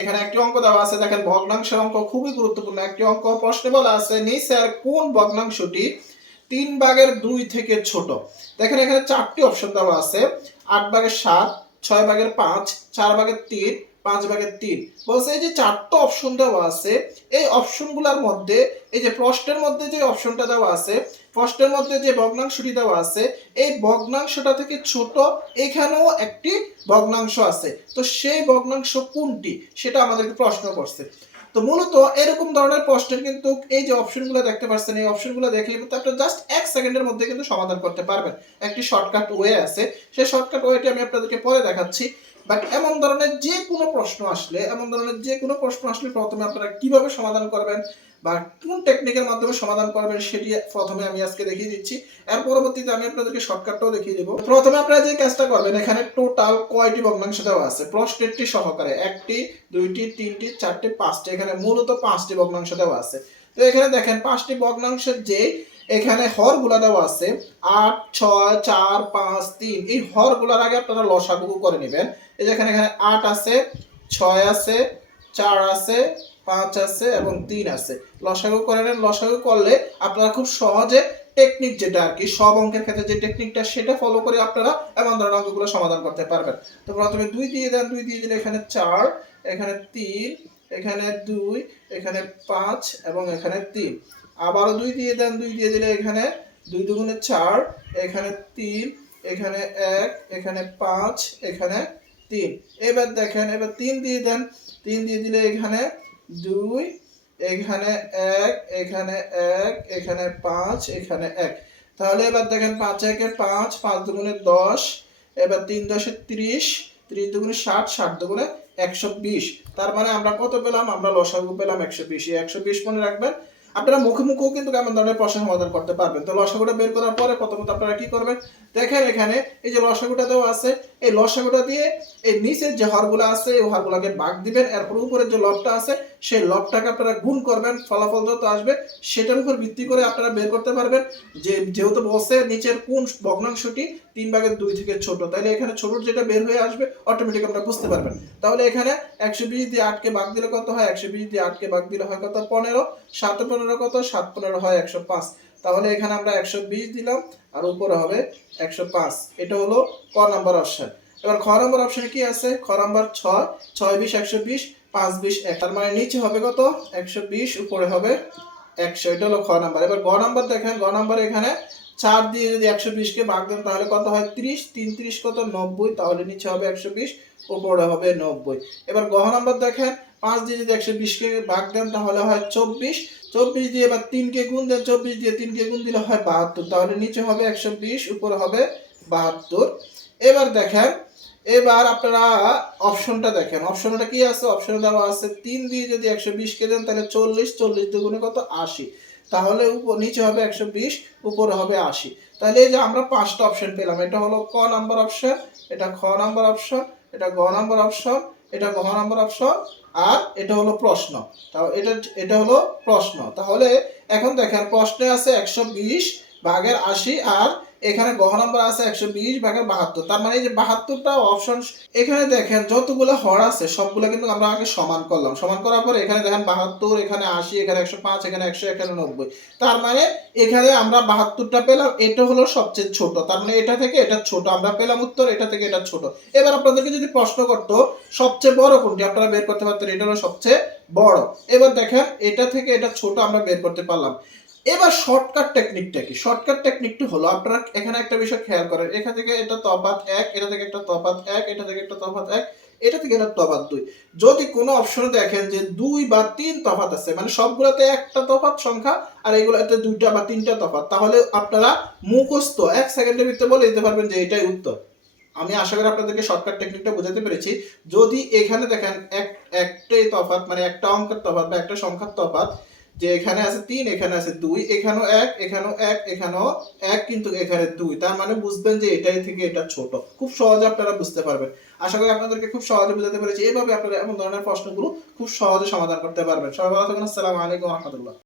এখানে একটি অঙ্ক দেওয়া আছে, দেখেন ভগ্নাংশের অঙ্ক খুবই গুরুত্বপূর্ণ। একটি অঙ্ক প্রশ্নে বলা আছে নিচের কোন ভগ্নাংশটি তিন ভাগের দুই থেকে ছোট? দেখেন এখানে চারটি অপশন দেওয়া আছে, আট ভাগের সাত, ছয় ভাগের পাঁচ, চার ভাগের তিন পাঁচ ভাগের তিন। বলছে এই যে চারটা অপশন দেওয়া আছে, এই অপশনগুলোর মধ্যে, এই যে প্রশ্নের মধ্যে যে অপশনটা দেওয়া আছে, প্রশ্নের মধ্যে যে ভগ্নাংশটি দেওয়া আছে, এই ভগ্নাংশটা থেকে ছোট এখানেও একটি ভগ্নাংশ আছে। তো সেই ভগ্নাংশ কোনটি? সেটা আমাদেরকে প্রশ্ন করছে। তো মূলত এরকম ধরনের প্রশ্নের কিন্তু এই যে অপশনগুলো দেখতে পাচ্ছেন, এই অপশনগুলো দেখলে কিন্তু আপনারা জাস্ট এক সেকেন্ডের মধ্যে কিন্তু সমাধান করতে পারবেন। একটি শর্টকাট ওয়ে আছে। সেই শর্টকাট ওয়েটি আমি আপনাদেরকে পরে দেখাচ্ছি। বাট এমন ধরনের যে কোনো প্রশ্ন আসলে, এমন ধরনের যে কোনো প্রশ্ন আসলে প্রথমে আপনারা কীভাবে সমাধান করবেন বা কোন টেকনিকের মাধ্যমে সমাধান করবেন সেটি প্রথমে আমি আজকে দেখিয়ে দিচ্ছি। এর পরবর্তীতে আমি আপনাদেরকে শর্টকাটটাও দেখিয়ে দেবো। প্রথমে আপনারা যে কাজটা করবেন, এখানে টোটাল কয়টি ভগ্নাংশ দেওয়া আছে? প্রশ্নেরটি সহকারে একটি, দুইটি, তিনটি, চারটি, পাঁচটি, এখানে মূলত পাঁচটি ভগ্নাংশ দেওয়া আছে। তো এখানে দেখেন, পাঁচটি ভগ্নাংশের যে এখানে হরগুলা দেওয়া আছে। আট, ছয়, চার, পাঁচ, তিন। এই হরগুলার আগে আপনারা লসাগু করে নেবেন। এই যে এখানে এখানে আট আছে, ছয় আছে, চার আছে, পাঁচ আছে এবং তিন আছে। লসাগু করে নেন। লসাগু করলে আপনারা খুব সহজে টেকনিক যেটা আর কি সব অঙ্কের ক্ষেত্রে যে টেকনিকটা সেটা ফলো করে আপনারা এমন ধরনের অঙ্কগুলো সমাধান করতে পারবেন। তো প্রথমে দুই দিয়ে দেন, দুই দিয়ে দিলে এখানে চার, এখানে তিন, এখানে দুই, এখানে পাঁচ এবং এখানে তিন। আবারও দুই দিয়ে দেন, দুই দিয়ে দিলে এখানে দুই দুগুণে চার, এখানে তিন, এখানে এক, এখানে পাঁচ, এখানে তিন। এবার দেখেন, এবার তিন দিয়ে দেন, তিন দিয়ে দিলে এখানে দুই, এখানে এক এখানে এক, এখানে পাঁচ, এখানে এক। তাহলে এবার দেখেন পাঁচ একে পাঁচ পাঁচ দুগুণে দশ, এবার তিন দশে ত্রিশ ত্রিশ দুগুণে ষাট ষাট দুগুণে একশো বিশ। তার মানে আমরা কত পেলাম? আমরা লসাগু পেলাম একশো বিশ। একশো বিশ মনে রাখবেন আপনারা মুখে মুখেও কিন্তু এমন ধরনের প্রশ্ন সমাধান করতে পারবেন। তো লসাগুটা বের করার পরে প্রথমত আপনারা কি করবেন? দেখেন এখানে এই যে লসাগুটা দেওয়া আছে এই লসাগুটা দিয়ে এই নিচের যে হরগুলো আছে, এই হরগুলোকে ভাগ দিবেন। এরপর উপরের যে লবটা আছে, সেই লবটাকে আপনারা গুণ করবেন। ফলাফল যত আসবে, সেটার উপর ভিত্তি করে আপনারা বের করতে পারবেন। যে যেহেতু বসে নিচের কোন ভগ্নাংশটি তিন ভাগের দুই থেকে ছোট, তাহলে এখানে ছোট যেটা বের হয়ে আসবে অটোমেটিক আমরা বুঝতে পারবেন। তাহলে এখানে একশো বিশ দিয়ে আটকে ভাগ দিলে কত হয়? একশো বিশ দিয়ে আটকে ভাগ দিলে হয় কত? পনেরো। সাত পনেরো কত? সাত পনেরো হয় একশো পাঁচ। তাহলে এখানে আমরা একশো বিশ দিলাম, আর উপরে হবে একশো পাঁচ। এটা হলো ক নাম্বার অপশান এবার খ নম্বর অপশনে কি আছে? খ নাম্বার ছয় ছয় বিশ, একশো বিশ, পাঁচ বিশ, এক। তার মানে নিচে হবে কত? একশো বিশ, উপরে হবে একশো। এটা হলো খ নাম্বার। এবার গ নাম্বার দেখেন, গ নাম্বার এখানে চার দিয়ে যদি একশো বিশকে ভাগ দেন, তাহলে কত হয়? ত্রিশ, তিন ত্রিশ কত? নব্বই। তাহলে নিচে হবে একশো বিশ, উপরে হবে নব্বই। এবার গহ নাম্বার দেখেন পাঁচ দিয়ে যদি একশো বিশকে ভাগ দেন তাহলে হয় চব্বিশ। চব্বিশ দিয়ে এবার তিনকে গুণ দেন, চব্বিশ দিয়ে তিনকে গুণ দিলে হয় বাহাত্তর। তাহলে নিচে হবে একশো বিশ, উপরে হবে বাহাত্তর। এবার দেখেন, এবার আপনারা অপশনটা দেখেন। অপশনটা কি আছে? অপশনে দেওয়া আছে তিন দিয়ে যদি একশো বিশকে দেন, তাহলে চল্লিশ। চল্লিশ দুগুণে কত? আশি। তাহলে উপর, নিচে হবে একশো বিশ, উপরে হবে আশি। তাহলে এই যে আমরা পাঁচটা অপশন পেলাম, এটা হলো ক নাম্বার অপশন, এটা খ নাম্বার অপশন, এটা গ নাম্বার অপশন এটা কমা নাম্বার অপশন। আর এটা হলো প্রশ্ন। তাও এটা এটা হলো প্রশ্ন। তাহলে এখন দেখেন প্রশ্নে আছে একশো বিশ ভাগের আশি আর এখানে গহ নাম্বার আছে একশো বিশ ভাগের বাহাত্তর। তার মানে এই যে বাহাত্তরটা অপশন এখানে দেখেন যতগুলো হর আছে, সবগুলো কিন্তু আমরা আগে সমান করলাম। সমান করার পর এখানে দেখেন বাহাত্তর, এখানে আশি, এখানে একশো পাঁচ, এখানে একশো, এখানে নব্বই। তার মানে এখানে আমরা বাহাত্তরটা পেলাম, এটা হলো সবচেয়ে ছোট। তার মানে এটা থেকে এটা ছোট, আমরা পেলাম উত্তর, এটা থেকে এটা ছোট। এবার আপনাদেরকে যদি প্রশ্ন করতো, সবচেয়ে বড় কোনটি? আপনারা বের করতে পারতেন, এটা হলো সবচেয়ে বড়। এবার দেখেন, এটা থেকে এটা ছোট আমরা বের করতে পারলাম। এবার শর্টকাট টেকনিকটা কি? শর্টকাট টেকনিকটি হলো আপনারা এখানে একটা বিষয় খেয়াল করেন। এখান থেকে এটা তফাৎ এক, এটা থেকে একটা তফাৎ এক, এটা থেকে একটা তফাৎ এক, এটা থেকে এটা তফাৎ দুই। যদি কোনো অপশনে দেখেন যে দুই বা তিন তফাৎ আছে মানে সবগুলোতে একটা তফাৎ সংখ্যা আর এগুলোতে দুইটা বা তিনটা তফাৎ, তাহলে আপনারা মুখস্থ এক সেকেন্ডের ভিতরে বলে দিতে পারবেন যে এটাই উত্তর। আমি আশা করি আপনাদেরকে শর্টকাট টেকনিকটা বোঝাতে পেরেছি। যদি এখানে দেখেন এক, একটাই তফাৎ মানে একটা অঙ্কের তফাৎ বা একটা সংখ্যার তফাৎ যে এখানে আছে তিন, এখানে আছে দুই, এখানেও এক এখানেও এক এখানেও এক, কিন্তু এখানে দুই। তার মানে বুঝবেন যে এটাই থেকে এটা ছোট। খুব সহজে আপনারা বুঝতে পারবেন। আশা করি আপনাদেরকে খুব সহজে বুঝাতে পেরেছি। এইভাবে আপনারা এমন ধরনের প্রশ্নগুলো খুব সহজে সমাধান করতে পারবেন। সবাই ভালো থাকুন। আসসালামু আলাইকুম রহমতুল্লাহ।